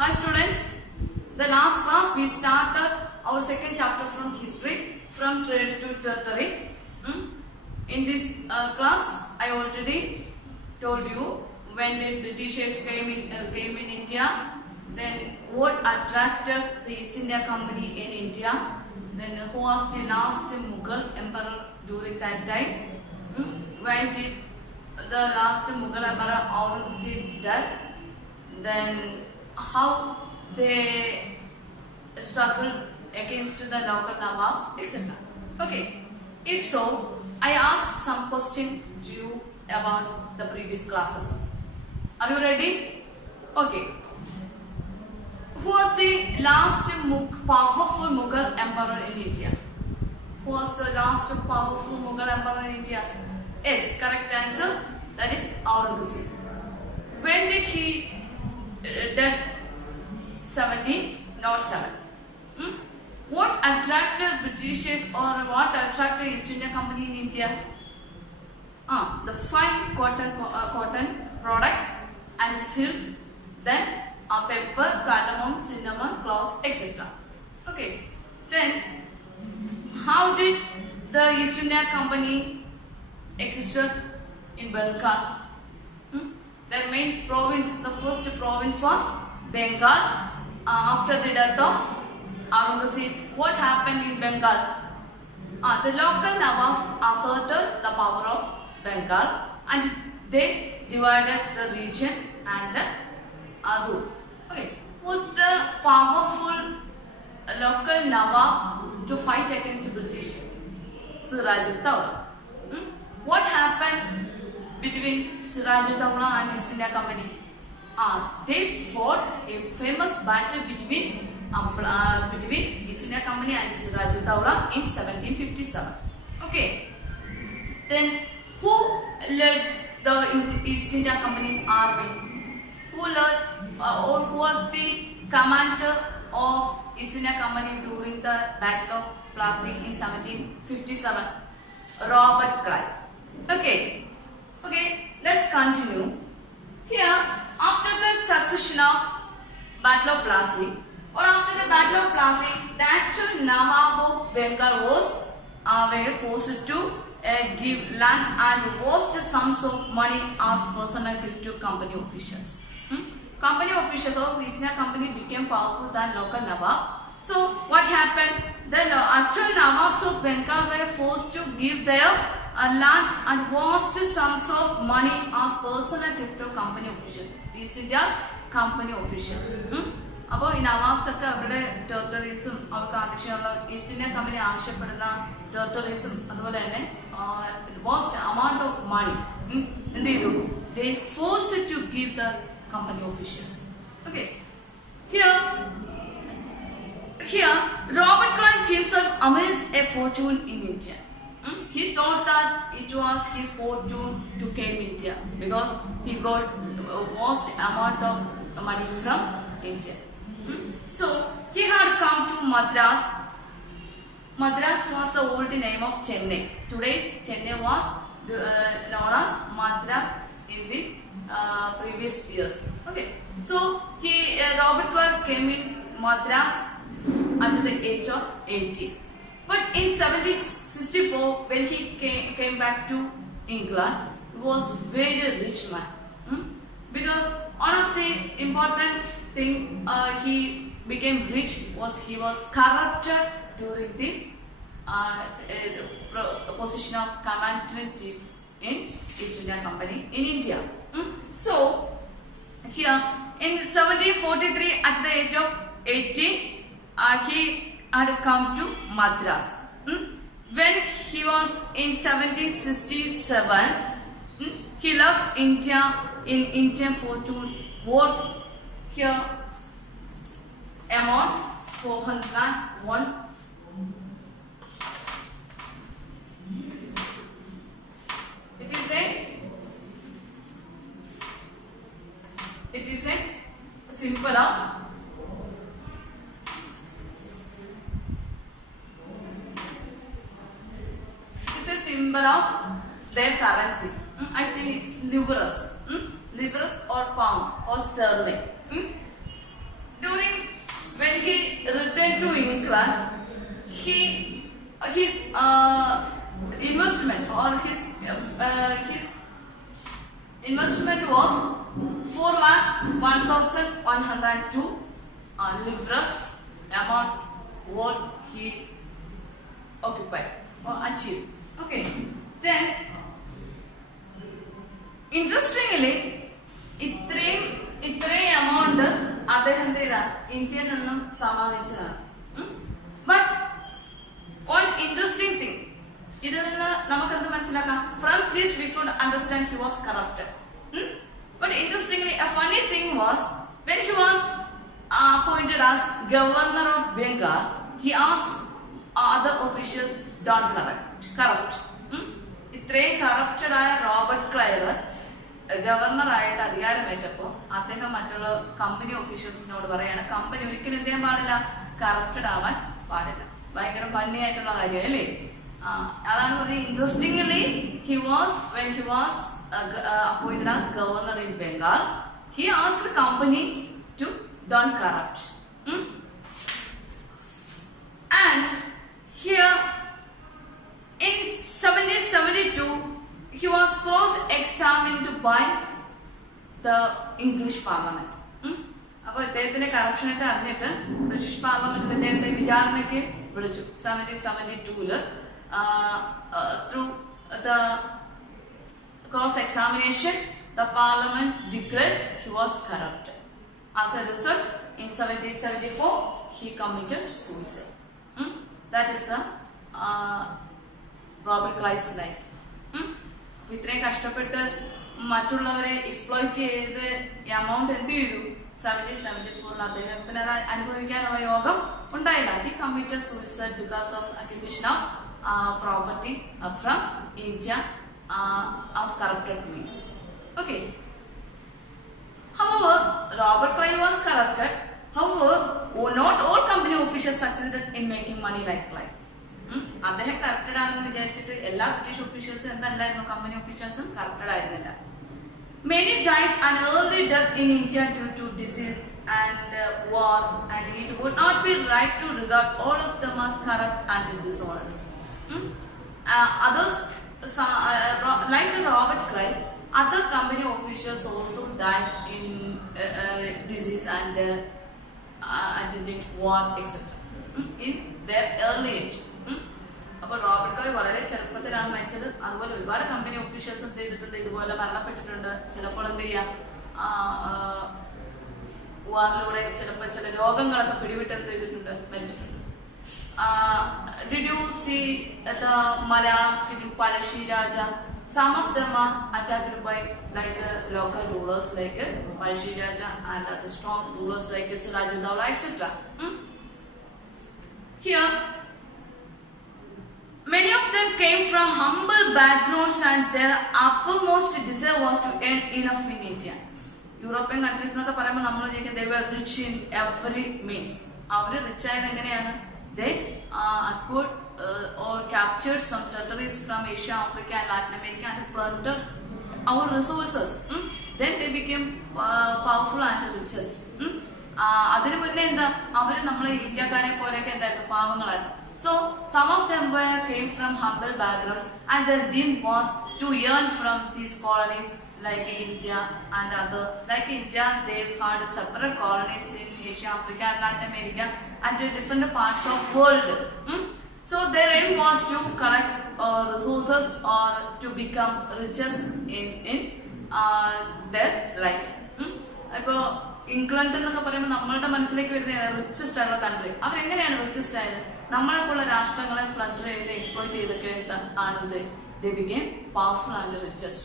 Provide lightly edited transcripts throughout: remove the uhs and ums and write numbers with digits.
Hi students, the last class we started our second chapter from history, from trade to territory. In this class, I already told you when the Britishers came in India, then what attracted the East India Company in India, then who was the last Mughal emperor during that time, when did the last Mughal emperor Aurangzeb died, then how they struggled against the local Nawab, etc. Okay, if so, I asked some questions to you about the previous classes. Are you ready? Okay. Who was the last powerful Mughal emperor in India? Who was the last powerful Mughal emperor in India? Yes, correct answer. That is Aurangzeb. When did he died? 1707. What attracted Britishers or what attracted East India Company in India? The fine cotton products and silks, then pepper, cardamom, cinnamon, cloves, etc. Okay. Then, how did the East India Company existed in Bengal? Their main province, the first province was Bengal. After the death of Aurangzeb, what happened in Bengal? The local Nawab asserted the power of Bengal and they divided the region and ruled. Okay, was the powerful local Nawab to fight against the British? Sirajuddaula. What happened between Sirajuddaula and East India Company? They fought a famous battle between East India Company and Sirajuddaula in 1757. Okay. Then who led the East India Company's army? Who led or who was the commander of East India Company during the Battle of Plassey in 1757? Robert Clive. Okay. Okay. Let's continue. Here, after the succession of Battle of Plassey, or after the Battle of Plassey, the actual Nawab of Bengal were forced to give land and vast sums of money as personal gift to company officials. Company officials of East India Company became powerful than local Nawab. So, what happened? The actual Nawabs of Bengal were forced to give their land and vast sums of money as personal gift to company officials. East India's company officials. അപ്പോൾ ഈ നവാബ്സ് ഒക്കെ അവരുടെ ടെറിട്ടറീസും അവർക്ക് ആവശ്യമുള്ള east India company ആവശ്യപ്പെടുന്ന ടെറിട്ടറീസും അതുപോലെ തന്നെ വാസ്റ്റ് amount of money എന്ത് ചെയ്തു? They forced to give the company officials. Okay. Here Robert Clive himself amassed a fortune in India. He thought that it was his fortune to came India because he got a vast amount of money from India. So he had come to Madras. Madras was the old name of Chennai. Today's Chennai was known as Madras in the previous years. Okay. So Robert Clive came in Madras at the age of 80. But in 1764, when he came back to England, he was very rich man. Because one of the important thing he became rich was he was corrupted during the position of commander-in-chief in East India Company in India. So here in 1743, at the age of 80, he had come to Madras. When he was in 1767, he left India in Indian fortune worth here amount 401. It is a symbol of symbol of their currency. I think it's livres or pound or sterling. that his investment or his investment was 4,01,102 livres amount what he occupied or achieved. Okay, then interestingly, ഇത്രയും amount അദ്ദേഹത്തിന്റെ ഇന്ത്യയിൽ നിന്നും സമാഹരിച്ചതാണ്. But one interesting thing, ഇതിൽ നിന്ന് നമുക്ക് എന്ത് മനസ്സിലാക്കാം? From this we could understand he was corrupted. But interestingly, a funny thing was when he was appointed as governor of Bengal, he asked other officials don't corrupt. ഇത്രയും corrupted ആയ Robert Clive governor ആയിട്ട് അധികാരമേറ്റപ്പോ അദ്ദേഹം മറ്റുള്ള കമ്പനി ഓഫീഷ്യൽസിനോട് പറയാണ് കമ്പനി ഒരിക്കലും എന്ത് ചെയ്യാൻ പാടില്ല, കറപ്റ്റഡ് ആവാൻ പാടില്ല. ഭയങ്കര ഫണ്ണി ആയിട്ടുള്ള കാര്യം അല്ലേ? അതാണ് പറഞ്ഞത്. Interestingly when he was appointed as governor in Bengal, he asked the company to don't corrupt. And here in 1772 he was cross-examined by the English Parliament. അപ്പോൾ ഇദ്ദേഹത്തിന്റെ കറപ്ഷനൊക്കെ അറിഞ്ഞിട്ട് ബ്രിട്ടീഷ് പാർലമെന്റിൽ ഇദ്ദേഹത്തെ വിചാരണയ്ക്ക് വിളിച്ചു. 1772 through the cross-examination, the Parliament declared he was corrupted. As a result, in 1774 he committed suicide. That is the Robert Clive's life. ഇത്രയും കഷ്ടപ്പെട്ട് മറ്റുള്ളവരെ എക്സ്പ്ലോയിറ്റ് ചെയ്ത് എമൗണ്ട് എന്ത് ചെയ്തു? 1774 അദ്ദേഹത്തിന് അനുഭവിക്കാനുള്ള യോഗം ഉണ്ടായില്ല. He committed suicide because of acquisition of property from India as corrupted means. Okay. However, Robert Clive was corrupted. However, not all company officials succeeded in making money like Clive. അദ്ദേഹം കറപ്റ്റഡ് ആണെന്ന് വിചാരിച്ചിട്ട് എല്ലാ ബ്രിട്ടീഷ് ഓഫീഷ്യൽസും എന്തല്ലായിരുന്നു, കമ്പനി ഓഫീഷ്യൽസും കറപ്റ്റഡ് ആയിരുന്നില്ല. Many died an early death in India due to disease and war, and it would not be right to regard all of them as corrupt and dishonest. Others, like Robert Clive, other company officials also died in disease and in war, etc. In their early age. അപ്പോൾ Robert Clive വളരെ ചെറുപ്പത്തിലാണ് മരിച്ചത്. അതുപോലെ ഒരുപാട് company officials എന്ത് ചെയ്തിട്ടുണ്ട്, ഇതുപോലെ മരണപ്പെട്ടിട്ടുണ്ട്. ചിലപ്പോൾ എന്ത് ചെയ്യാം, വാറിലൂടെ ചിലപ്പോൾ ചില രോഗങ്ങളൊക്കെ പിടിവിട്ട് എന്ത് ചെയ്തിട്ടുണ്ട്, മരിച്ചിട്ടുണ്ട്. Did you see the Malayalam film Palashiraja? Some of them are attacked by like local rulers like Palashiraja and other strong rulers like Sirajuddaula, etc. Here, many of them came from humble backgrounds and their uppermost desire was to earn enough in India. European countries എന്നൊക്കെ പറയുമ്പോൾ നമ്മൾ വിചാരിക്കും they were rich in every means. അവർ rich ആയത് എങ്ങനെയാണ്? They acquired or captured some territories from Asia, Africa and Latin America and plundered our resources. Then they became powerful and richest. അതിനു മുന്നേ എന്താ, അവര് നമ്മളെ ഇന്ത്യക്കാരെ പോലെയൊക്കെ എന്തായിരുന്നു, പാവങ്ങളായിരുന്നു. So some of them came from humble backgrounds and their dream was to earn from these colonies like India and other. Like India, they had separate colonies in Asia, Africa and Latin America and different parts of world. So their aim was to collect resources or to become richest in their life. Ipo England എന്നൊക്കെ പറയുമ്പോൾ നമ്മളുടെ മനസ്സിലേക്ക് വരുന്ന റിച്ചസ്റ്റ് ആയിട്ടുള്ള കൺട്രി. അവരെങ്ങനെയാണ് റിച്ചസ്റ്റ് ആയത്? നമ്മളെപ്പോലുള്ള രാഷ്ട്രങ്ങളെ പ്ലണ്ടർ ചെയ്ത് എക്സ്പ്ലോയിറ്റ് ചെയ്തൊക്കെ ആണത്. They became powerful and richest.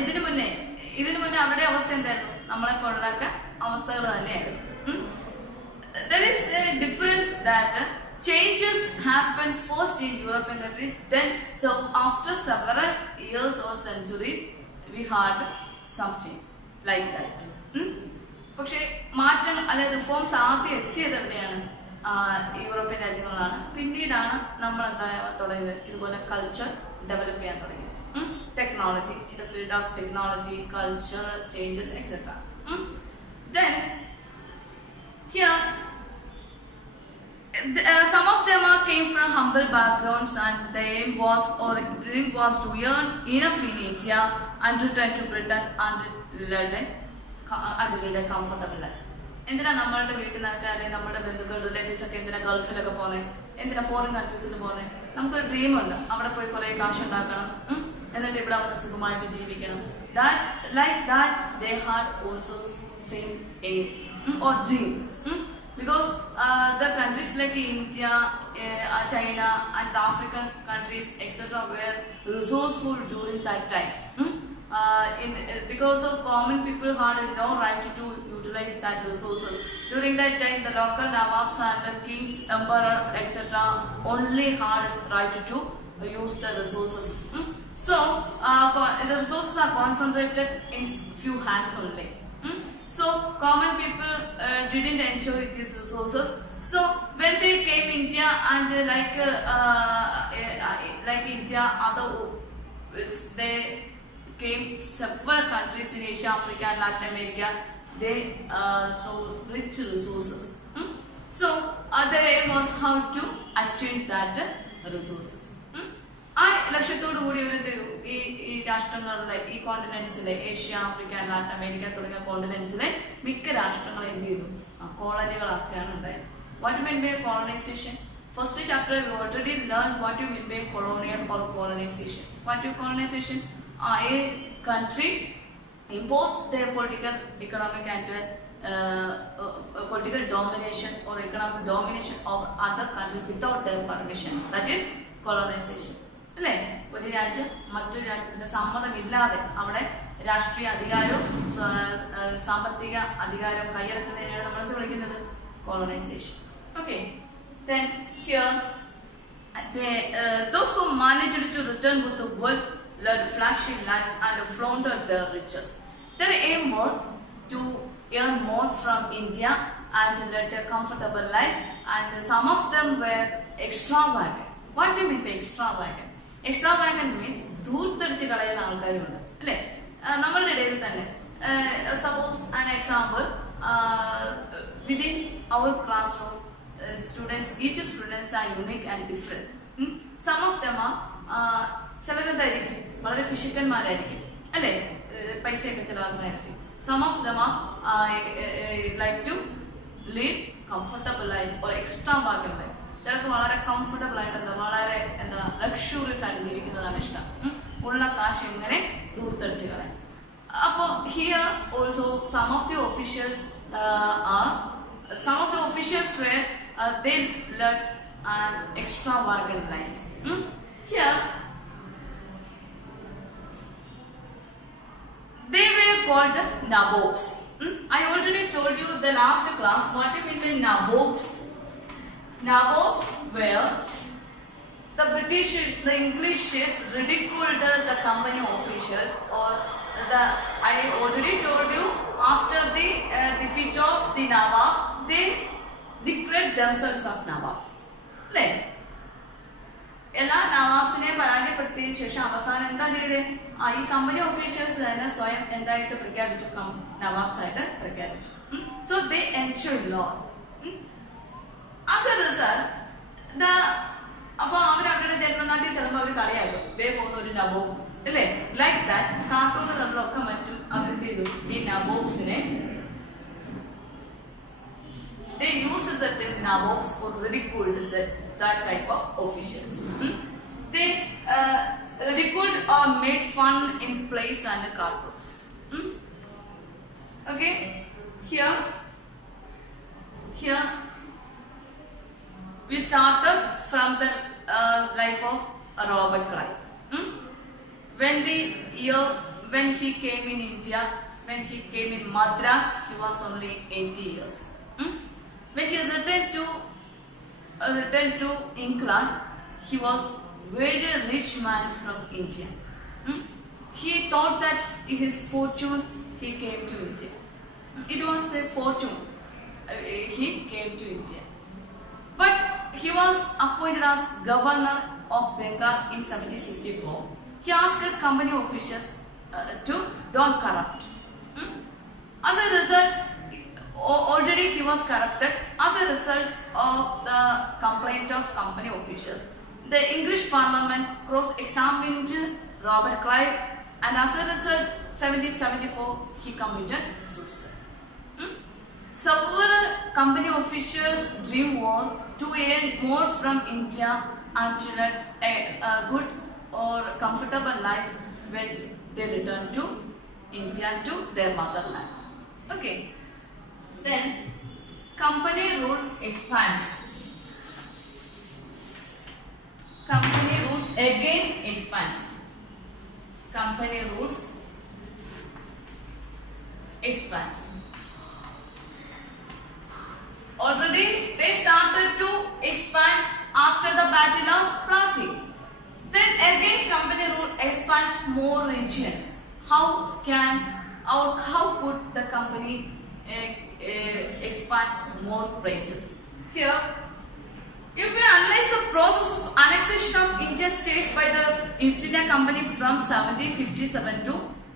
ഇതിനു മുന്നേ അവരുടെ അവസ്ഥ എന്തായിരുന്നു? നമ്മളെപ്പോലുള്ളൊക്കെ അവസ്ഥകൾ തന്നെയായിരുന്നു. There is a difference that changes happen first in European countries, then so after several years or centuries we had some change like that. പക്ഷെ മാറ്റങ്ങൾ അല്ലെ റിഫോംസ് ആദ്യം എത്തിയത് എവിടെയാണ്? യൂറോപ്യൻ രാജ്യങ്ങളിലാണ്. പിന്നീടാണ് നമ്മൾ എന്താ തുടങ്ങിയത്, ഇതുപോലെ കൾച്ചർ ഡെവലപ്പ് ചെയ്യാൻ തുടങ്ങിയത്. Technology, in the field of technology, culture changes etcetera. Then here humble backgrounds, and the aim was or dream was to earn enough in India and return to Britain and lead a comfortable life. എന്തിനാ നമ്മളുടെ വീട്ടിൽ നിന്നൊക്കെ അല്ലെങ്കിൽ നമ്മുടെ ബന്ധുക്കൾ റിലേറ്റീവ്സ് ഒക്കെ എന്തിനാ ഗൾഫിലൊക്കെ പോകുന്നത്, എന്തിനാ ഫോറിൻ കൺട്രീസിൽ പോകുന്നത്? നമുക്കൊരു ഡ്രീം ഉണ്ട്, അവിടെ പോയി കുറെ കാശ് ഉണ്ടാക്കണം, എന്നിട്ട് ഇവിടെ വന്ന് സുഖമായിട്ട് ജീവിക്കണം. Like that they had also same aim or dream, because the countries like India, China and the African countries etc. were resourceful during that time. Because of common people had no right to utilize that resources. During that time, the local Nawabs and the kings, emperor, etc. only had right to use the resources. So the resources are concentrated in few hands only. So common people didn't enjoy these resources. So when they came India and like India, they came several countries in Asia, Africa and Latin America. They saw rich resources. So their aim was how to attain that resources. ആ ലക്ഷ്യത്തോടു കൂടി ഈ രാഷ്ട്രങ്ങളുടെ ഈ കോണ്ടിനെന്റ്സിലെ Asia, Africa, Latin America തുടങ്ങിയ കോണ്ടിനെന്റ്സിലെ മിക്ക രാഷ്ട്രങ്ങളും എന്ത് ചെയ്തു? കോളനികളാക്കുകയാണ് ഉണ്ടായത്. What you mean by colonisation? First chapter we already learned what you mean by colonial or colonization. What you colonization? A country imposed their political, economic and political domination or economic domination of other countries without their permission. That is colonization. അല്ലേ? ഒരു രാജ്യം മറ്റൊരു രാജ്യത്തിന്റെ സമ്മതമില്ലാതെ അവിടെ രാഷ്ട്രീയ അധികാരവും സാമ്പത്തിക അധികാരവും കൈയടക്കുന്നതിനാണ് നമ്മൾ എന്ത് വിളിക്കുന്നത്? Colonisation. Okay, then here those who managed to return with the wealth, led flashy lives and flaunted their riches. Their aim was to earn more from India and lead a comfortable life, and some of them were extravagant. What do you mean by extravagant? Extravagant means ധൂർത്തടിച്ച് കളയുന്ന ആൾക്കാരുണ്ട് അല്ലേ നമ്മളുടെ ഇടയിൽ തന്നെ. Suppose an example, within our classroom, each students are unique and different. Some of them are ചിലരെന്തായിരിക്കും വളരെ പിശുക്കന്മാരായിരിക്കും അല്ലേ, പൈസയൊക്കെ ചിലവാക്കുന്നതായിരിക്കും. Some of them are like to live comfortable life or extravagant life. ചിലർക്ക് വളരെ കംഫർട്ടബിൾ ആയിട്ട് വളരെ ലക്ഷൂറിയസ് ആയിട്ട് ജീവിക്കുന്നതാണ് ഇഷ്ടം. ഉള്ള കാശ് എങ്ങനെ ദൂർത്തടിച്ച് കളയാം. അപ്പോൾ here also some of the officials were they led an extravagant life. Here they were called nabobs. I already told you the last class what you mean by nabobs. Nabobs were the Britishers, the Englishes ridiculed the company officials, or I already told you after the defeat of the Nawabs, they declared themselves as Nawabs. Like എല്ലാ നവാബ്സിനെയും പരാജയപ്പെടുത്തിയതിനു ശേഷം അവസാനം എന്താ ചെയ്തേ? ഈ company officials തന്നെ സ്വയം എന്തായിട്ട് പ്രഖ്യാപിച്ചു? നവാബ്സ് ആയിട്ട് പ്രഖ്യാപിച്ചു. So they ensured law. As a result, അപ്പൊ അവരവരുടെ ജന്മനാട്ടിൽ ചിലപ്പോൾ അവർ കളിയാക്കും, ദേ പോകുന്ന ഒരു നബോബ് അല്ലേ? ലൈക്ക് ദാറ്റ് കാർട്ടൂണുകളിലൊക്കെ മറ്റും അവർക്ക് ചെയ്തു ഈ നബോബ്സിനെ they used the term nabobs or ridiculed that type of officials. They ridiculed or made fun in plays and cartoons. Okay, here we started from the life of Robert Clive. When he came in India, when he came in Madras, he was only 80 years. When he returned to England, he was very rich man from India. He thought that his fortune he came to India. It was a fortune. He came to India, but he was appointed as governor of Bengal in 1764. He asked company officials to don't corrupt. As a result, already he was corrupted. As a result of the complaint of company officials, The English Parliament cross-examined Robert Clive, and as a result, 1774 he committed suicide. Several company officials' dream was to earn more from India and to lead a good or comfortable life when they return to India, to their motherland. Okay. Then company rule expands. Company rules again expands. Company rules expands. Already they started to expand after the Battle of Plassey. Then again company rule expands more regions. How could the company expand more places? Here, if we analyze the process of annexation of Indian states by the East India Company from 1757 to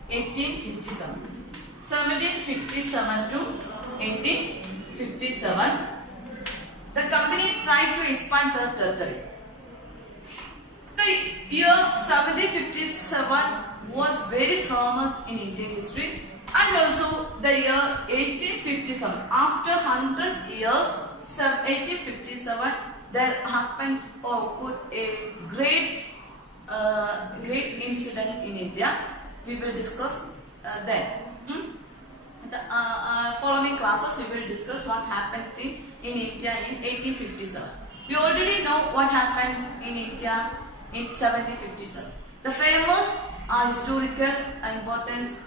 1857. 1757 to 1857, the company tried to expand the territory. The year 1757 was very famous in Indian history, and also the year 1857. After 100 years, 1857, there happened or occurred a great incident in India. We will discuss then. The following classes we will discuss what happened in India in 1857. We already know what happened in India in 1757. The famous historical importance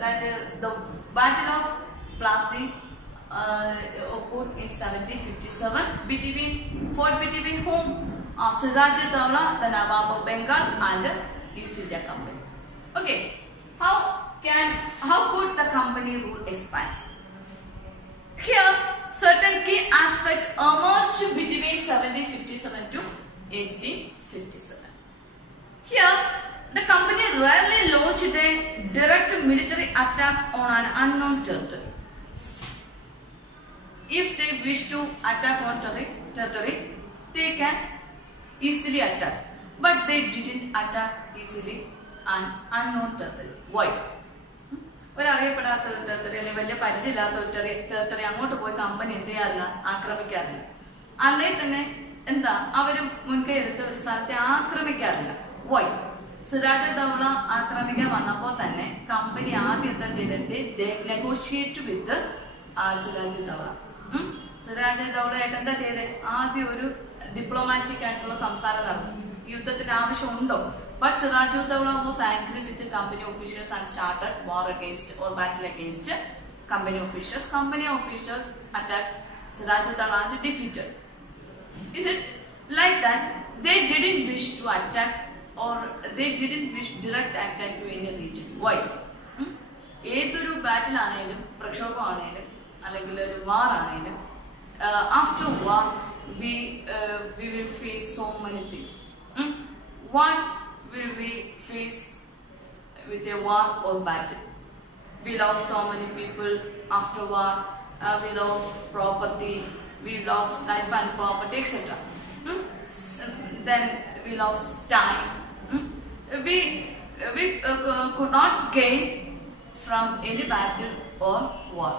that the Battle of Plassey occurred in 1757 fought between whom? Sirajuddaula, the Nawab of Bengal, and the East India Company. Okay, how could the company rule expand? Here, certain key aspects emerged between 1757 to 1857. Here, the company rarely launched a direct military attack on an unknown territory. If they wish to attack on territory, they can easily attack. But they didn't attack easily an unknown territory. Why? ഒരറിയപ്പെടാത്ത ഒരു ടെറിട്ടറി അല്ലെങ്കിൽ വലിയ പരിചയമില്ലാത്ത ഒരു ടെറിട്ടറി അങ്ങോട്ട് പോയി കമ്പനി എന്ത് ചെയ്യാറില്ല, ആക്രമിക്കാറില്ല. അല്ലെങ്കിൽ തന്നെ എന്താ അവര് മുൻകൈ എടുത്ത ഒരു സ്ഥലത്തെ ആക്രമിക്കാറില്ല. വൈ? സിറാജുദ്ദൗള ആക്രമിക്കാൻ വന്നപ്പോൾ തന്നെ കമ്പനി ആദ്യം എന്താ ചെയ്തത്? നെഗോഷിയേറ്റ് വിത്ത് സിറാജുദ്ദൗള. സിറാജുദ്ദൗളയായിട്ട് എന്താ ചെയ്തത്? ആദ്യം ഒരു ഡിപ്ലോമാറ്റിക് ആയിട്ടുള്ള സംസാരം നടന്നു. യുദ്ധത്തിന്റെ ആവശ്യമുണ്ടോ? But Sirajuddaula was angry with the company officials and started war against or battle against company officials. Company officials attacked Sirajuddaula and defeated. Is it like that? They didn't wish to attack or they didn't wish direct attack to any region. Why? ഏതൊരു ബാറ്റിൽ ആണെങ്കിലും പ്രക്ഷോഭം ആണെങ്കിലും അല്ലെങ്കിൽ ഒരു വാർ ആണെങ്കിലും after war we will face so many things. What will we face with a war or battle? We lost so many people after war. We lost property. We lost life and property, etc. Then we lost time. We could not gain from any battle or war.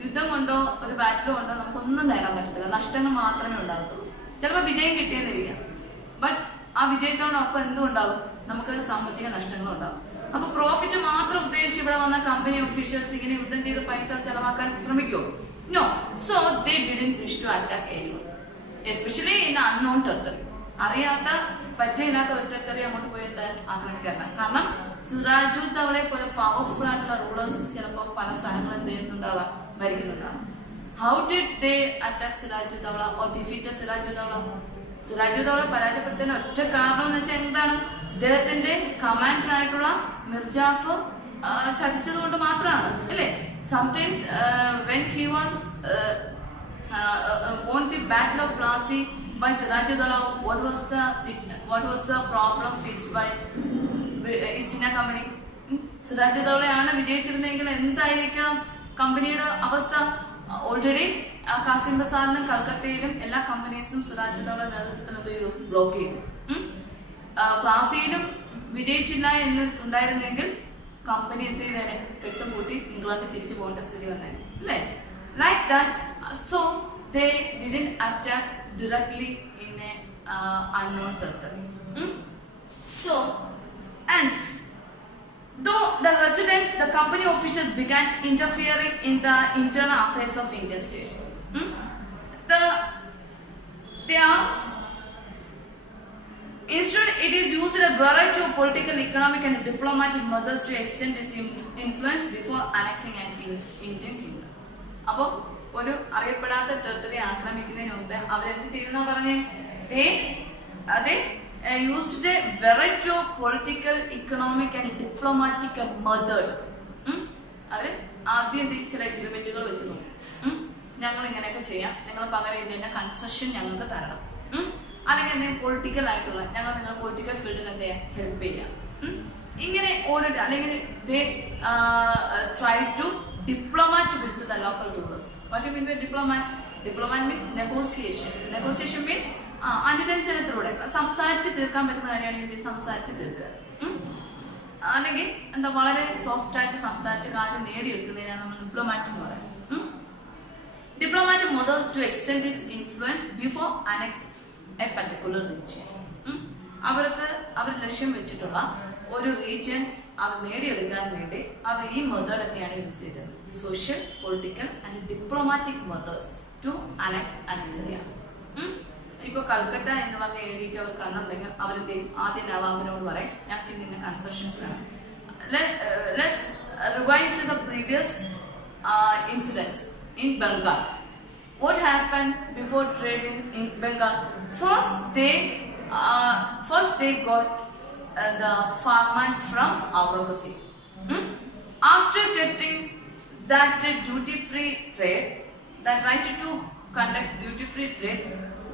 യുദ്ധം കൊണ്ടോ ഒരു ബാറ്റിലോ കൊണ്ടോ നമുക്കൊന്നും നേടാൻ പറ്റത്തില്ല. നഷ്ടങ്ങൾ മാത്രമേ ഉണ്ടാകത്തുള്ളൂ. ചിലപ്പോൾ വിജയം കിട്ടിയെന്നിരിക്കാം, ബട്ട് ആ വിജയത്തോടൊപ്പം എന്തുണ്ടാവും? നമുക്ക് സാമ്പത്തിക നഷ്ടങ്ങളും ഉണ്ടാവും. അപ്പൊ പ്രോഫിറ്റ് മാത്രം ഉദ്ദേശിച്ച് ഇവിടെ വന്ന കമ്പനി ഒഫീഷ്യൽസ് ഇങ്ങനെ യുദ്ധം ചെയ്ത് പൈസ ചെലവാക്കാൻ ശ്രമിക്കുമോ? No. So they didn't wish to attack anyone, especially in unknown territory. അറിയാത്ത പരിചയമില്ലാത്ത ഒരു ടെറിട്ടറി അങ്ങോട്ട് പോയി ആക്രമിക്കാറില്ല. കാരണം സിറാജുദ്ദൗളയെ പോലെ പവർഫുൾ ആയിട്ടുള്ള റൂളേഴ്സ് ചിലപ്പോൾ പല സ്ഥലങ്ങൾ എന്ത് ചെയ്യുന്നുണ്ടാവാം, ഭരിക്കുന്നുണ്ടാവാം. How did they attack Sirajuddaulah or defeat Sirajuddaulah? Sirajuddaulah പരാജയപ്പെടുത്തുന്ന ഒറ്റ കാരണം എന്ന് വെച്ചാൽ എന്താണ്? ഇദ്ദേഹത്തിന്റെ കമാൻഡറായിട്ടുള്ള മിർജാഫർ ചതിച്ചത് കൊണ്ട് മാത്രമാണ്, അല്ലേ? Sometimes when he was won the battle of Plassey by Sirajuddaula, what was the problem faced by East India Company? സിറാജുദ്ദൗളയാണ് വിജയിച്ചിരുന്നെങ്കിൽ എന്തായിരിക്കാം കമ്പനിയുടെ അവസ്ഥ? ഓൾറെഡി കാസിം ബസാറിലും കൽക്കത്തയിലും എല്ലാ കമ്പനീസും സിറാജുദ്ദൗളയുടെ നേതൃത്വത്തിൽ ബ്ലോക്ക് ചെയ്തു. പ്ലാസിയിലും വിജയിച്ചില്ല എന്ന് ഉണ്ടായിരുന്നെങ്കിൽ കമ്പനി എന്ത് ചെയ്തേനെ, കെട്ടുപൂട്ടി ഇംഗ്ലണ്ടിൽ തിരിച്ചു പോകേണ്ട സ്ഥിതി വന്നേനെ അല്ലേ. Like that, so they didn't attack directly in a unknown territory. So, and though the residents, the company officials began interfering in the internal affairs of Indian states. They are instead it is used a variety of political, economic and diplomatic methods to extend its influence before annexing an Indian kingdom. അപ്പോൾ ഒരു അറിയപ്പെടാത്ത ടെറിട്ടറി ആക്രമിക്കുന്നതിന് മുമ്പ് അവരെന്ത് ചെയ്യുന്ന പറഞ്ഞേ, they used a variety of political, economic and diplomatic method. അവര് ആദ്യം ചില എഗ്രിമെന്റുകൾ വെച്ച് നോക്കും. ഞങ്ങൾ ഇങ്ങനെയൊക്കെ ചെയ്യാം, നിങ്ങൾ പകരം ഇതിന്റെ കൺസെഷൻ ഞങ്ങൾക്ക് തരണം, അല്ലെങ്കിൽ എന്തെങ്കിലും പൊളിറ്റിക്കൽ ആയിട്ടുള്ള ഞങ്ങൾ നിങ്ങൾ പൊളിറ്റിക്കൽ ഫീൽഡിൽ എന്ത് ചെയ്യാം, ഹെൽപ്പ് ചെയ്യാം. ഇങ്ങനെ ഓരോ, അല്ലെങ്കിൽ they try to diplomat with the local rulers. What do you mean by diplomat? Diplomat means negotiation. Negotiation means അനുരഞ്ജനത്തിലൂടെ സംസാരിച്ച് തീർക്കാൻ പറ്റുന്ന കാര്യമാണെങ്കിൽ സംസാരിച്ച് തീർക്കുക, അല്ലെങ്കിൽ എന്താ വളരെ സോഫ്റ്റ് ആയിട്ട് സംസാരിച്ച് കാര്യം നേടിയെടുക്കുന്നതിനാണ് നമ്മൾ ഡിപ്ലോമാറ്റ് എന്ന് പറയുന്നത്. Diplomatic methods to extend his influence before annex a particular region. അവർക്ക് അവർ ലക്ഷ്യം വെച്ചിട്ടുള്ള ഒരു റീജിയൻ അവർ നേടിയെടുക്കാൻ വേണ്ടി അവർ ഈ മെത്തേഡൊക്കെയാണ് യൂസ് ചെയ്തത്. Social, political and diplomatic methods to annex an area. ഇപ്പൊ കൽക്കട്ട എന്ന് പറഞ്ഞ ഏരിയക്ക് അവർ കണ്ണുണ്ടെങ്കിൽ അവരെന്ത് ചെയ്യും, ആദ്യം നവാബിനോട് പറയും ഞങ്ങൾക്ക് ഇതിന്റെ കൺസ്ട്രക്ഷൻസ് വേണം. Let's rewind to the previous incidents in Bengal. What happened before trading in Bengal? First they got the farmland from Aurangzeb. After getting that duty-free trade, that right to conduct duty-free trade,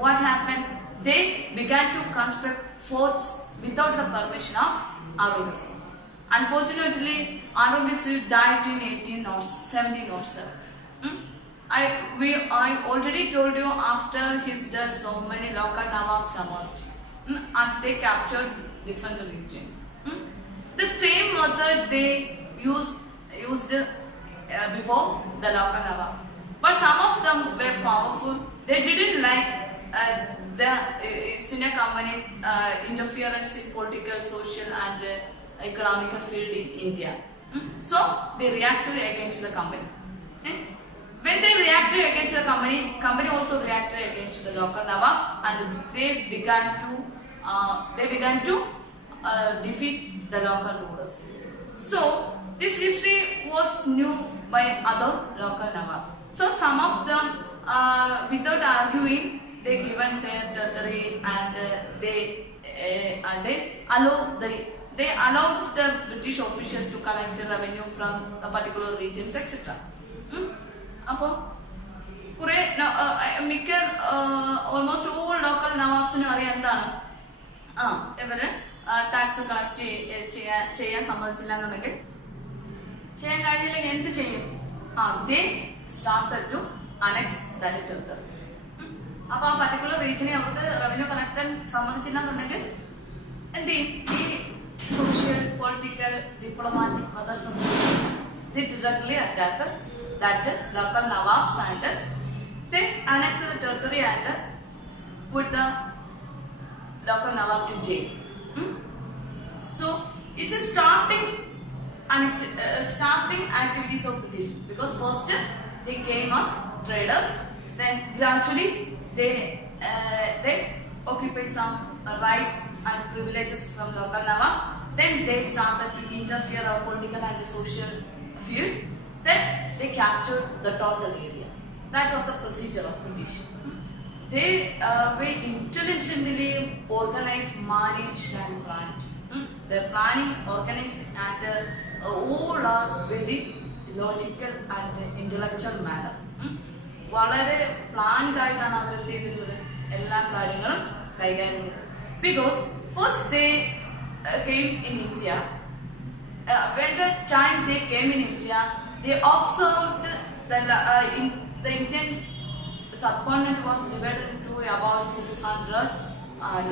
what happened? They began to construct forts without the permission of Aurangzeb. Unfortunately, Aurangzeb died in 1707. I already told you after his death, so many local Nawabs emerged, and they captured different regions. The same method they used before the local Nawabs, but some of them were powerful. They didn't like the East India Company's interference in political, social, and economic field in India. So they reacted against the company. When they reacted against the company also reacted against the local Nawabs, and they began to defeat the local rulers. So this history was new by other local Nawabs. So some of them, without arguing, they given their territory, and they allowed the British officials to collect the revenue from the particular regions, etc. അപ്പോൾ കുറെ മിക്ക almost all local നവാബ്സിനും അറിയാം എന്താണ്, ഇവര് tax collect ചെയ്യാൻ സമ്മതിച്ചില്ല എന്നുണ്ടെങ്കിൽ, ചെയ്യാൻ കഴിഞ്ഞില്ലെങ്കിൽ എന്ത് ചെയ്യും, they started to annex that territory. അപ്പൊ ആ പർട്ടിക്കുലർ റീജിയനെ അവർക്ക് റവന്യൂ കളക്ട് ചെയ്യാൻ സമ്മതിച്ചില്ല എന്നുണ്ടെങ്കിൽ എന്ത് ചെയ്യും, ഈ സോഷ്യൽ, പൊളിറ്റിക്കൽ, ഡിപ്ലോമാറ്റിക് മെത്തേഡ്സ് ഒന്നും they directly attack that local Nawabs, and they annex the territory and put the local Nawab to jail. So it's a starting activities of British, because first they came as traders, then gradually they occupy some rights and privileges from local Nawab. Then they started to interfere in political and social field. Then they captured the total area. That was the procedure of British. They were intelligently organized, managed and planned. Their planning, organized, and all are very logical and intellectual manner. വളരെ പ്ലാൻഡ് ആയിട്ടാണ് അവർ എന്ത് ചെയ്തിട്ടുള്ളത്, എല്ലാ കാര്യങ്ങളും കൈകാര്യം ചെയ്തത്. Because first they came in India. When the time they came in India, they observed the Indian subcontinent was divided into about 600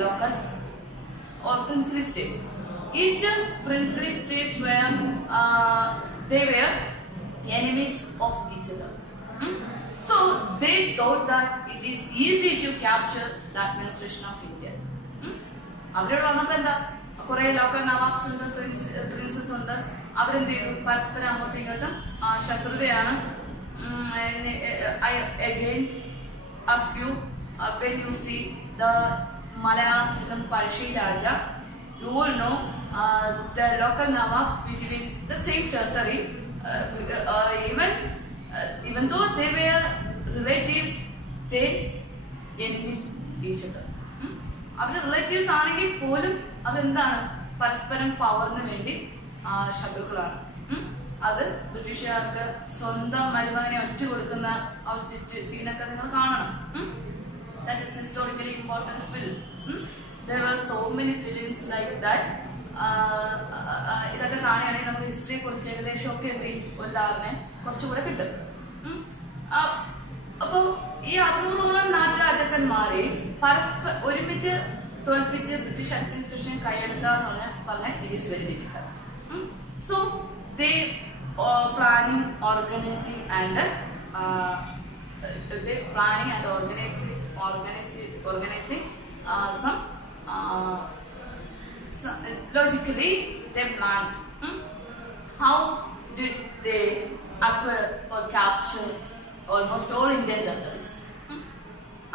local or princely states. Each princely states were they were enemies of each other. So they thought that it is easy to capture the administration of India. അവരോട് വന്നപ്പോ എന്താ, കുറെ ലോക്കൽ നവാബ്സ് ഉണ്ട്, പ്രിൻസസ് ഉണ്ട്. അവരെന്ത് ചെയ്തു, പരസ്പരം അങ്ങോട്ടും ഇങ്ങോട്ടും ശത്രുതയാണ്. I again ask you, when you see the Malayalam film Palshi Raja, you will know the local Nawabs between the same territory, even though they were relatives, they enemies each other. അവരുടെ റിലേറ്റീവ്സ് ആണെങ്കിൽ പോലും അവരെന്താണ്, പരസ്പരം പവറിന് വേണ്ടി ശത്രുക്കളാണ്. അത് ബ്രിട്ടീഷുകാർക്ക് സ്വന്തം മരുമകനെ ഒറ്റ കൊടുക്കുന്ന സീനൊക്കെ നിങ്ങൾ കാണണം. That is historically important film. There were so many films like that. ഇതൊക്കെ കാണുകയാണെങ്കിൽ നമുക്ക് ഹിസ്റ്ററിയെ കുറിച്ച് ഏകദേശം ഒക്കെ എന്ത് ചെയ്യും, ഒരു ധാരണ കുറച്ചുകൂടെ കിട്ടും. അപ്പോ ഈ 600ഓളം നാട്ടുരാജാക്കന്മാരെ പരസ്പരം ഒരുമിച്ച് തോൽപ്പിച്ച് ബ്രിട്ടീഷ് അഡ്മിനിസ്ട്രേഷൻ കൈയെടുക്കുക എന്ന് പറഞ്ഞാൽ it is very difficult. So they planning, organizing and organizing some logically they planned. How did they acquire or capture almost all Indian territories?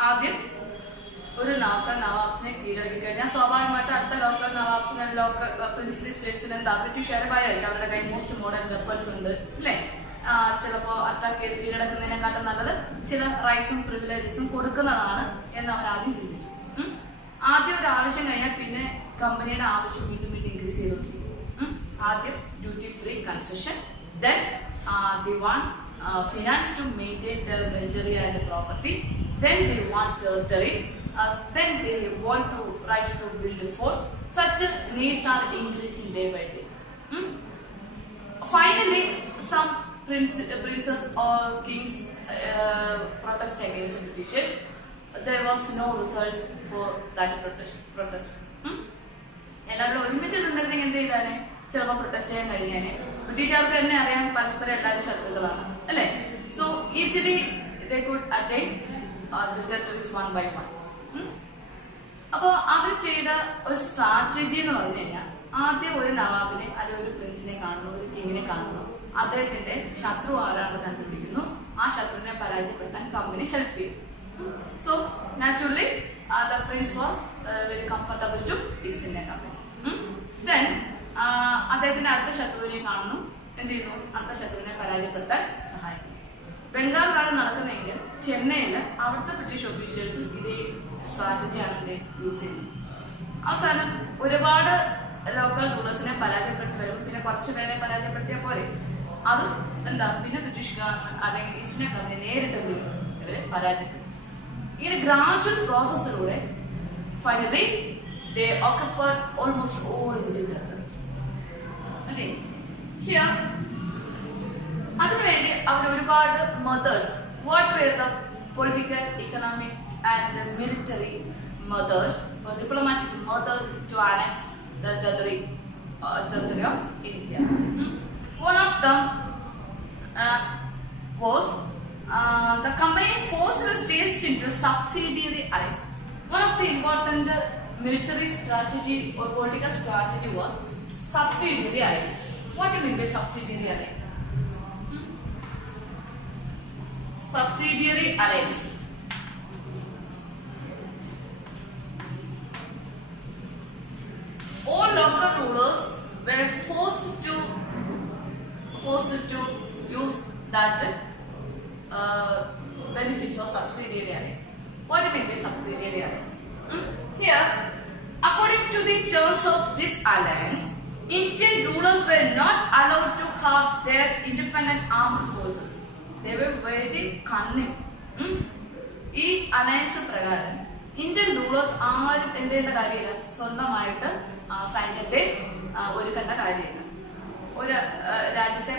ആദ്യം ഒരു ലോക്കൽ നവാബ്സിനെ കീഴടക്കി കഴിഞ്ഞാൽ സ്വാഭാവികമായിട്ട് അടുത്ത ലോക്കൽ നവാബ്സിനെ, ലോക്കൽ പ്രിൻസ്ലി സ്റ്റേറ്റ്സിന് എന്താ, ബ്രിട്ടീഷുകാരെ ഭയമായിരിക്കും. അവരുടെ കയ്യിൽ മോസ്റ്റ് മോഡേൺ വെപ്പൺസ് ഉണ്ട് അല്ലേ. ചിലപ്പോ അറ്റാക്ക് ചെയ്ത് കീഴടക്കുന്നതിനെക്കാട്ടും നല്ലത് ചില റൈറ്റ്സും പ്രിവിലേജസും കൊടുക്കുന്നതാണ് എന്ന് അവർ ആദ്യം ചിന്തിച്ചു. ആദ്യം ഒരു ആവശ്യം കഴിഞ്ഞാൽ പിന്നെ കമ്പനിയുടെ ആവശ്യം വീണ്ടും വീണ്ടും ഇൻക്രീസ് ചെയ്തോണ്ടിരിക്കും. ആദ്യം duty free concession, then they want finance to maintain their military and property, then they want territories, then they want to right to build a force. Such needs are increasing day by day. Finally, some princes or kings protest against the British. There was no result for that protest. എല്ലാവരും ഒരുമിച്ച് നിന്നിരുന്നെങ്കിൽ എന്ത് ചെയ്താനെ, ചിലപ്പോൾ പ്രൊട്ടസ്റ്റ് ചെയ്യാൻ കഴിഞ്ഞാനെ. ബ്രിട്ടീഷുകാർക്ക് തന്നെ അറിയാൻ പരസ്പരം എല്ലാവരും ശത്രുക്കളാണ് അല്ലെ. So easily they could attain the territories one by one. അപ്പൊ അവർ ചെയ്ത ഒരു സ്ട്രാറ്റജി എന്ന് പറഞ്ഞു കഴിഞ്ഞാൽ, ആദ്യം ഒരു നവാബിനെ അല്ലെങ്കിൽ ഒരു പ്രിൻസിനെ കാണുന്നു, ഒരു കിങ്ങിനെ കാണുന്നു, അദ്ദേഹത്തിന്റെ ശത്രു ആരാണെന്ന് കണ്ടുപിടിക്കുന്നു, ആ ശത്രുവിനെ പരാജയപ്പെടുത്താൻ കമ്പനി ഹെൽപ്പ് ചെയ്യും. So naturally the prince was very comfortable to East India Company. Then അദ്ദേഹത്തിന്റെ അടുത്ത ശത്രുവിനെ കാണുന്നു, എന്ത് ചെയ്യുന്നു, അടുത്ത ശത്രുവിനെ പരാജയപ്പെടുത്താൻ സഹായിക്കുന്നു. ബംഗാളിലാണ് നടക്കുന്നതെങ്കിൽ ചെന്നൈയില് അവിടുത്തെ ബ്രിട്ടീഷ് ഒഫീഷ്യൽസ് ഇതേ സ്ട്രാറ്റജിയാണ് യൂസ് ചെയ്യുന്നത്. അവസാനം ഒരുപാട് ലോക്കൽ റൂളേഴ്സിനെ പരാജയപ്പെടുത്തി വരും, പിന്നെ കുറച്ചു പേരെ പരാജയപ്പെടുത്തിയാൽ പോലെ അത് എന്താ, പിന്നെ ബ്രിട്ടീഷ് ഗവൺമെന്റ് അല്ലെങ്കിൽ ഈസ്റ്റ് ഇന്ത്യ കമ്പനി നേരിട്ട് എന്ത് ചെയ്യും, ഇവരെ പരാജയപ്പെടുത്തും. ഇങ്ങനെ ഗ്രാജുവൽ പ്രോസസ്സിലൂടെ finally they occupied almost all Indian territory. Okay, here അതിനുവേണ്ടി അവർ ഒരുപാട് methods, what were the political, economic and military methods, diplomatic methods to annex the territory of India. One of them was the company forced the states into subsidiary alliance. One of the important military strategy or political strategy was subsidiary alliance. What do you mean by subsidiary alliance? Subsidiary alliance. All local rulers were forced to use that benefits of subsidiary alliance. What do you mean by subsidiary alliance? Here, according to the terms of this alliance, Indian rulers were not allowed to have their independent armed forces. They were very cunning. ഈ അലയൻസ് പ്രകാരം Indian rulers ആരും എന്ത് ചെയ്യേണ്ട കാര്യമില്ല, സ്വന്തമായിട്ട് സൈന്യത്തെ ഒരുക്കേണ്ട കാര്യമില്ല. ഒരു രാജ്യത്തെ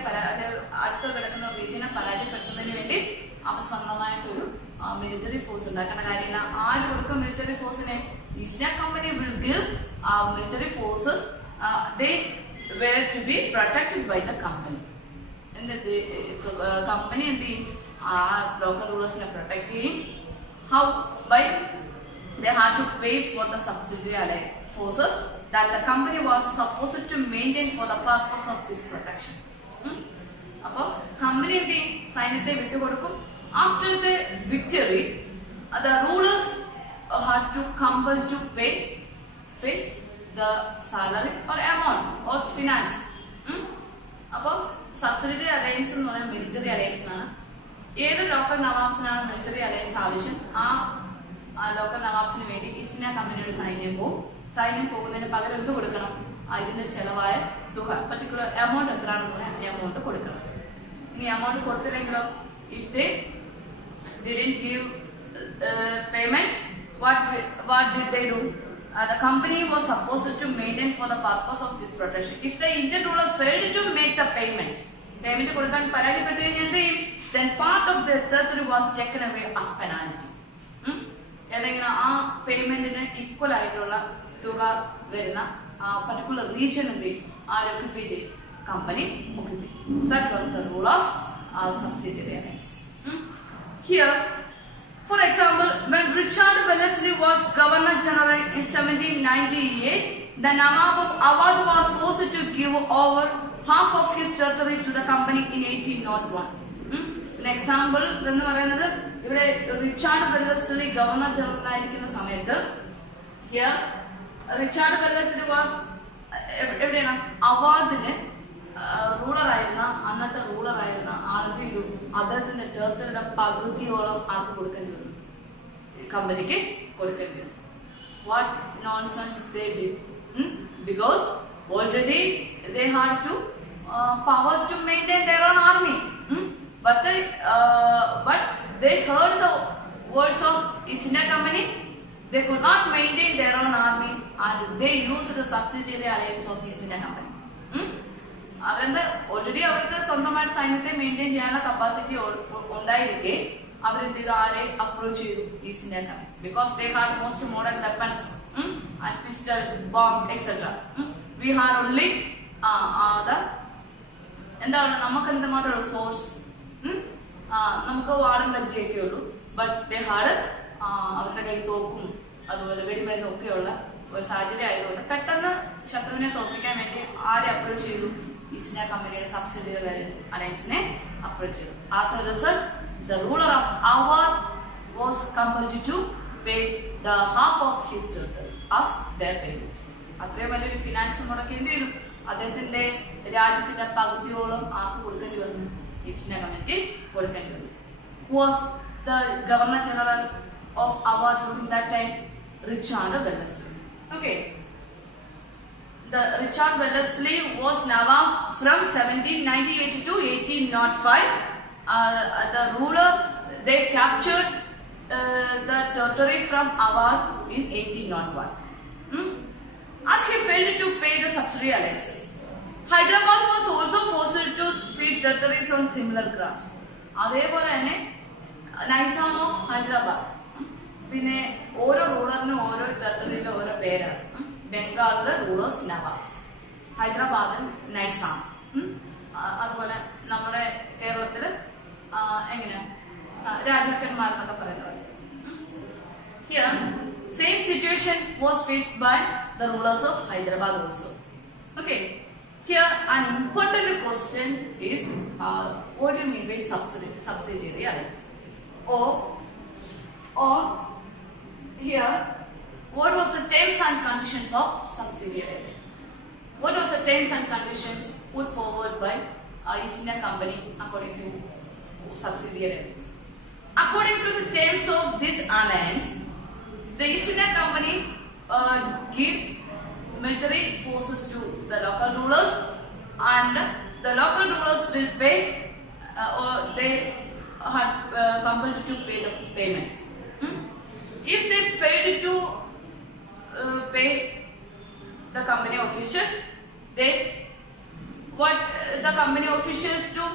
അടുത്ത് കിടക്കുന്ന റീജിയനെ പരാജയപ്പെടുത്തുന്നതിന് വേണ്ടി അവർ സ്വന്തമായിട്ടൊരു military force ഉണ്ടാക്കുന്ന കാര്യമില്ല. ആര് കൊടുക്കും military force-നെ? East India Company will give military forces. They were to be protected by the company. And the company and the local rulers are protecting. How? By they had to pay for the subsidiary forces that the company was supposed to maintain for the purpose of this protection. Appo company the sainyathai vittu kodukkum. After the victory, the rulers had to compel to pay the salary or amount or finance. Appo subsidiary alliance എന്ന് പറയുന്നത് military alliance ആണ്. ഏത് ലോക്കൽ നവാബ്സിനാണ് military alliance ആവശ്യം, ആ ലോക്കൽ നവാബ്സിന് വേണ്ടി east India കമ്പനിയുടെ സൈന്യം പോകുന്നതിന് പകരം എന്ത് കൊടുക്കണം? ഇതിന്റെ ചെലവായ തുക, പർട്ടിക്കുലർ എമൗണ്ട് എത്രയാണെന്ന് പറഞ്ഞാൽ എമൗണ്ട് കൊടുക്കണം. ഇനി എമൗണ്ട് കൊടുത്തില്ലെങ്കിലോ, if they didn't give payment, what did they do? The company was supposed to maintain for the purpose of this protection. If the Indian ruler failed to make the payment കൊടുക്കാൻ പരാജയപ്പെട്ടു കഴിഞ്ഞാൽ എന്ത് ചെയ്യും? Then part of the territory was taken away as penalty. ഏതെങ്കിലും ആ പേയ്മെന്റിന് ഈക്വൽ ആയിട്ടുള്ള തുക വരുന്ന പർട്ടിക്കുലർ റീജിയൻ എന്ത് ചെയ്യും? ഓക്യുപ്പൈ ചെയ്യും, കമ്പനി ഓക്യുപ്പൈ ചെയ്യും. That was the rule of subsidiary alliance. Here, for example, when Richard Wellesley was Governor General in 1798, the Nawab of Awadh was forced to give over half of his territory to the company in 1801. An example, എന്ന് പറയുന്നത് ഇവിടെ Richard Wellesley governor general ആയിരിക്കുന്ന സമയത്ത് here Richard Wellesley was എവിടെയാണ്? അവാദിന് അന്നത്തെ റൂളർ ആയിരുന്ന ആളെന്ത് ചെയ്തു? അദ്ദേഹത്തിന്റെ ടെറിട്ടറിയുടെ പകുതിയോളം ആർക്ക് കൊടുക്കേണ്ടി വന്നു? കമ്പനിക്ക് കൊടുക്കേണ്ടി വന്നു. What nonsense they did? Because already they had to power to maintain their own army. But they heard the words of East India Company. They could not maintain their own army and they used the subsidiary alliance of East India Company. അവരെന്താ ഓൾറെഡി അവർക്ക് സ്വന്തമായിട്ട് സൈന്യത്തെ മെയിൻറ്റെയിൻ ചെയ്യാനുള്ള കപ്പാസിറ്റി ഉണ്ടായിരിക്കെ അവരെന്ത് ചെയ്തു? ആരെ അപ്രോച്ച് ചെയ്തു? East India company. Because they had most modern weapons and pistol, bomb etcetera. We had only എന്താണ് നമുക്ക് എന്തുമാത്രമുള്ള സോഴ്സ്? നമുക്ക് വാടും പരിചയമൊക്കെ ഉള്ളൂ. ബട്ട് ദേ ഹാഡ് അവരുടെ കൈ തോക്കും അതുപോലെ വെടിമരുന്നും ഒക്കെയുള്ള ഒരു സാഹചര്യം ആയതുകൊണ്ട് പെട്ടെന്ന് ശത്രുവിനെ തോൽപ്പിക്കാൻ വേണ്ടി ആരെ അപ്രോച്ച് ചെയ്തു? ഈസ്റ്റ് ഇന്ത്യ കമ്പനിയുടെ സബ്സിഡിയറി അലയൻസിനെ അപ്രോച്ച് ചെയ്തു. As A result, the ruler of Awadh was compelled to pay the half of his territory as their payment. അത്രയും വലിയൊരു ഫിനാൻസ് മുടക്കി എന്ത് ചെയ്തു? അദ്ദേഹത്തിന്റെ രാജ്യത്തിന്റെ പകുതിയോളം ആർക്ക് കൊടുക്കേണ്ടി വന്നു? ഈസ്റ്റ് ഇന്ത്യ കമ്പനിക്ക് കൊടുക്കേണ്ടി വന്നു. Who was the Governor General of Awadh during that time? Richard Wellesley. Okay. The Richard Wellesley was Nawab from 1798 to 1805. The ruler, they captured the territory from Awadh in 1801. As he failed to pay the subsidiary alliances, Hyderabad was also forced to cede territories on similar grounds. അതേപോലെ തന്നെ നൈസാം ഓഫ് ഹൈദരാബാദ്, പിന്നെ ഓരോ റൂളറിനും ഓരോ ടെറിട്ടറിയിലും ഓരോ പേരാണ്. ബംഗാളിലെ റൂളേഴ്സ് നവാബ്സ്, ഹൈദരാബാദിൽ നൈസാം, അതുപോലെ നമ്മുടെ കേരളത്തില് എങ്ങനെയാ രാജാക്കന്മാർ എന്നൊക്കെ പറയുന്നത്. Here, same situation was faced by the rulers of Hyderabad also. Okay, here an important question is what do you mean by subsidiary alliance? Or here, what was the terms and conditions of subsidiary alliance? What was the terms and conditions put forward by East India Company according to subsidiary alliance? According to the terms of this alliance, the East India Company give military forces to the local rulers, and the local rulers will pay, or they are compelled to pay the payments. If they fail to pay the company officials, what the company officials do?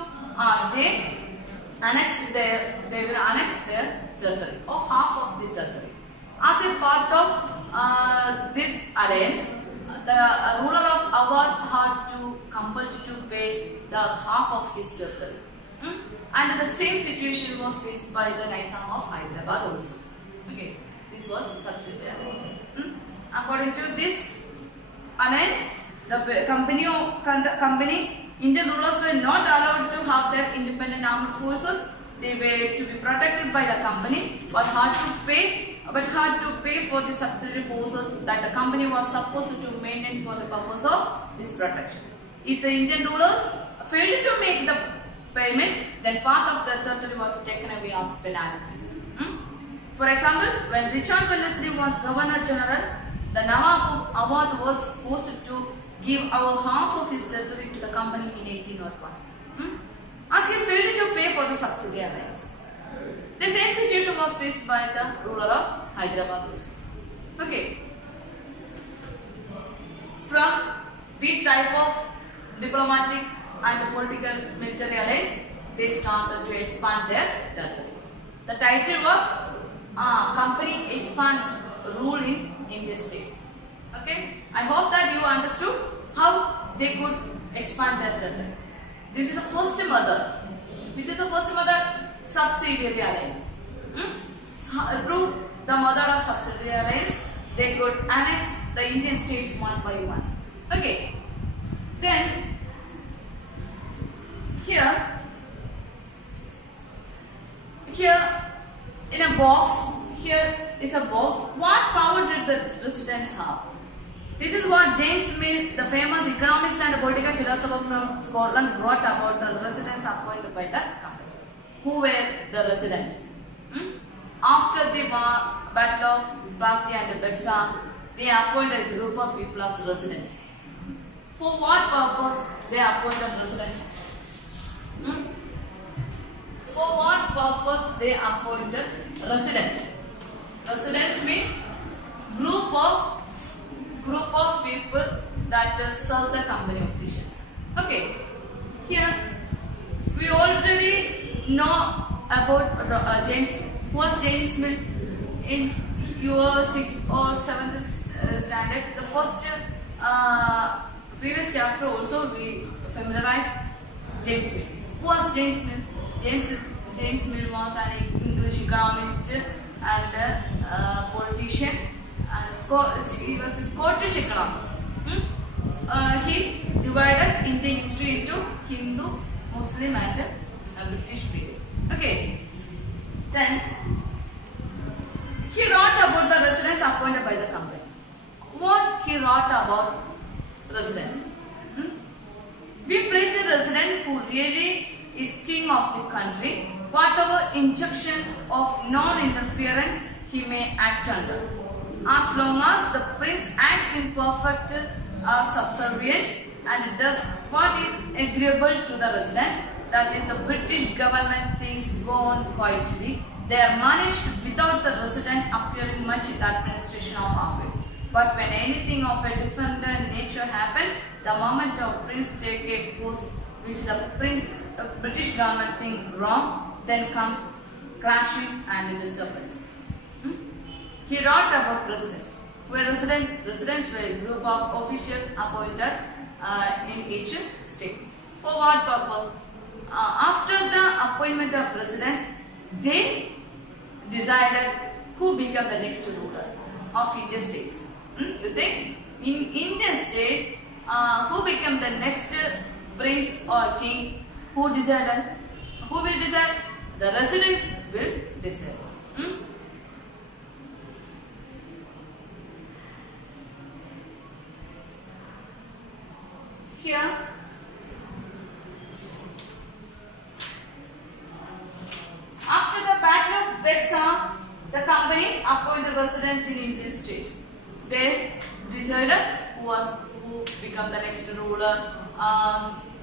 They they will annex their territory or half of the territory. As a part of this alliance, the ruler of Awadh had to compelled to pay the half of his territory. And the same situation was faced by the Nizam of Hyderabad also. Okay, this was subsidiary alliance. According to this alliance, the company Indian rulers were not allowed to have their independent armed forces. They were to be protected by the company, but had to pay for the subsidiary forces that the company was supposed to maintain for the purpose of this protection. If the Indian rulers failed to make the payment, then part of the territory was taken away as penalty. For example, when Richard Wellesley was Governor General, the Nawab of Awadh was forced to give our half of his territory to the company in 1801. As he failed to pay for the subsidiary alliances. The same situation was faced by the ruler of Hyderabad also. Okay. From this type of diplomatic and political military alliance, they started to expand their territory. The title was Company Expands Rule in Indian States. Okay, I hope that you understood how they could expand their territory. This is the first method. Which is the first method? Subsidiary alliance. Through the method of subsidiary alliance, they could annex the Indian states one by one. Okay. Then here in a box, here is a box. What power did the residents have? This is what James Mill, the famous economist and political philosopher from Scotland, wrote about the residents appointed by the company. Who were the residents? After the Battle of Plassey and Bexar, they appointed a group of people as residents. For what purpose they appointed residents? For what purpose they appointed residents? Residents mean group of people that serve the company officials. Okay, here we already know about James. Who was James Mill? In your 6th or 7th standard, the first previous chapter also we familiarized James Mill. Who was James Mill? James Mill was an English economist and politician. He was a Scottish economist. He divided Indian history into Hindu, Muslim and British period. Okay. Then he wrote about the residents appointed by the company. What he wrote about residents? We place a resident who really is king of the country, whatever injunction of non-interference he may act under. As long as the prince acts in perfect subservience and does what is agreeable to the residents, that is the British government things go on quietly, they are managed without the resident appearing much in the administration of office. But when anything of a different nature happens, the moment the prince take a course which the British government think wrong, then comes clashing and disturbance. He wrote about residents. Residents were a group of officials appointed in each state. For what purpose? After the appointment of residents, they decided who became the next ruler of Indian states. You think? In Indian states, who became the next prince or king? Who decided? Who will decide? The residents will decide. Here, after the Battle of Bexar, the company appointed residents in Indian states. They decided who become the next ruler.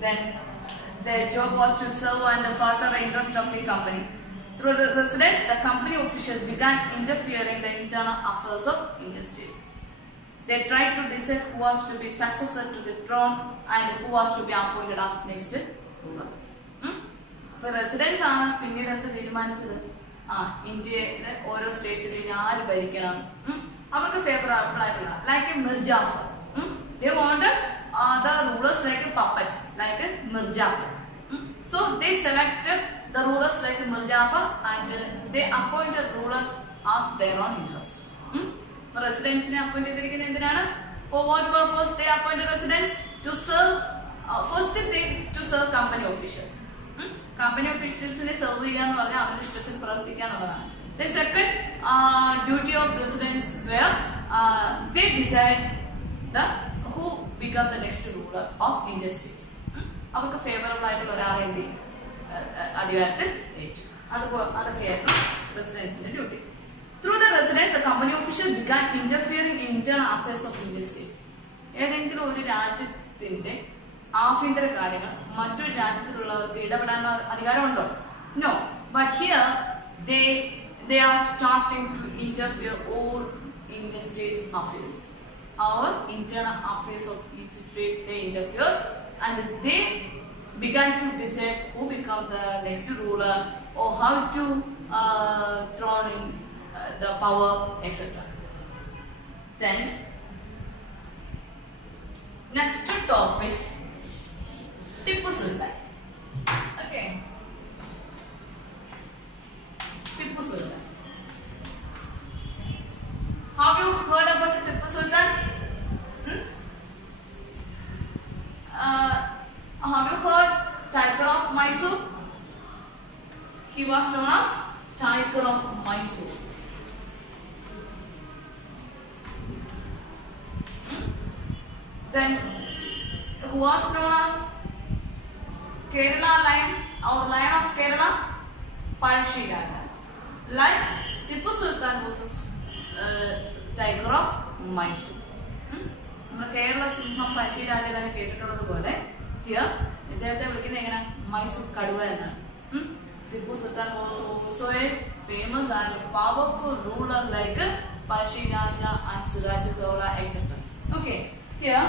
Then their job was to serve and further the interest of the company. Through the residents, the company officials began interfering in the internal affairs of Indian states. They tried to decide who was to be successor to the throne and who was to be appointed as next ruler. ഇപ്പൊ റെസിഡൻസ് ആണ് പിന്നീട് എന്ത് തീരുമാനിച്ചത്? ഇന്ത്യയിലെ ഓരോ സ്റ്റേറ്റ്സിലും ആര് ഭരിക്കണം, അവർക്ക് ഫേവറബിൾ ആയിട്ടുള്ള ലൈക്ക് Mir Jafar. They wanted the rulers like puppets, like Mir Jafar. So they selected the rulers like Mir Jafar and they appointed rulers as their own interest. Residents ne appoint ചെയ്തിരിക്കുന്നത് എന്തിനാണ്? For what purpose they appointed residents? To serve first thing to serve company officials. Company officials ne serve ചെയ്യുക എന്ന് പറഞ്ഞാൽ അവരുടെ ഇഷ്ടത്തിൽ പ്രവർത്തിക്കുക എന്നുള്ളതാണ്. The second duty of residents were they decide the who become the next ruler of Indian states. അവർക്ക് ഫേവറബിൾ ആയിട്ടുള്ള ഒരാളെ എന്ത് ചെയ്യും? അധികാരത്തിൽ ഏറ്റു. അതൊക്കെയായിരുന്നു റെസിഡൻസിന്റെ duty. Through the residents, the company officials began interfering in internal affairs of Indian states. ഏതെങ്കിലും ഒരു രാജ്യത്തിന്റെ ആഭ്യന്തര കാര്യങ്ങൾ മറ്റൊരു രാജ്യത്തിലുള്ളവർക്ക് ഇടപെടാനുള്ള അധികാരമുണ്ടോ? No. But here they are starting to interfere all Indian states affairs. Our internal affairs of each state they interfere and they began to decide who become the next ruler or how to throw in the power, etc. Then next topic, Tipu Sultan. Okay, Tipu Sultan. Have you heard about Tipu Sultan? Have you heard Tiger of Mysore? He was known as Tiger of Mysore. Then who was known as Kerala Lion or Lion of Kerala? Palshi Raja. Like Tipu Sultan was Tiger of Mysore. നമ്മുടെ കേരള സിംഹം പഴശ്ശി രാജാവിനെ കേട്ടിട്ടുള്ളത് പോലെ ഇദ്ദേഹത്തെ വിളിക്കുന്നത് എങ്ങനെ? മൈസൂർ കടുവ എന്നാണ്. ടിപ്പു Sultan was also a famous and powerful ruler like Palshi Raja and Sirajuddaula, etc. Okay, here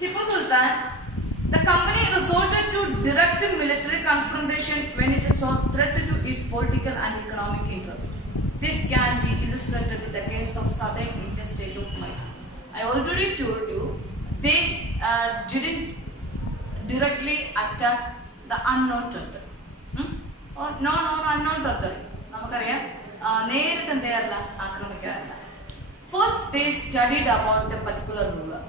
Tipu Sultan, the company resorted to direct military confrontation when it saw threat to its political and economic interests. This can be illustrated with the case of southern Indian state of Mysore. I already told you they didn't directly attack the unknown territory. Or known or unknown territory. നമുക്കറിയാം നേരിട്ട് എന്തെയല്ല ആക്രമിക്കാറില്ല. First they studied about the particular ruler.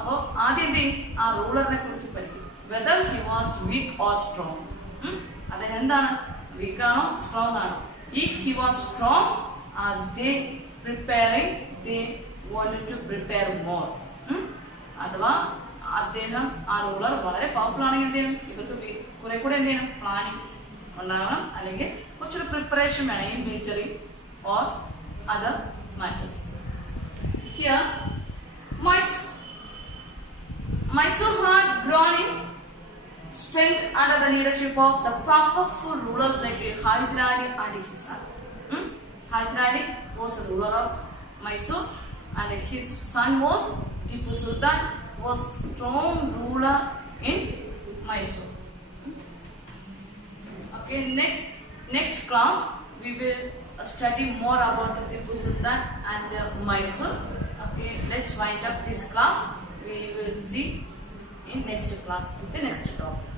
അപ്പോൾ ആദ്യം എന്ത് ചെയ്യും? ആ റൂളറിനെ കുറിച്ച് പഠിക്കും. Whether he was weak or strong. അദ്ദേഹം എന്താണ്? വീക്ക് ആണോ സ്ട്രോങ് ആണോ? If he was strong, they wanted to prepare more. അഥവാ അദ്ദേഹം ആ റൂളർ വളരെ പവർഫുൾ ആണെങ്കിൽ എന്ത് ചെയ്യണം? ഇവർക്ക് കുറെ കൂടെ എന്ത് ചെയ്യണം? പ്ലാനിങ് ഉണ്ടാവണം, അല്ലെങ്കിൽ കുറച്ചൊരു പ്രിപ്പറേഷൻ വേണം in military or other matters. Here, Mysore had grown in strength under the leadership of the powerful rulers like Hyder Ali and his son. Hyder Ali was the ruler of Mysore and his son was Tipu Sultan, was strong ruler in Mysore. Okay, next class we will study more about Tipu Sultan and Mysore. Okay, let's wind up this class. We will see in next class with the next topic.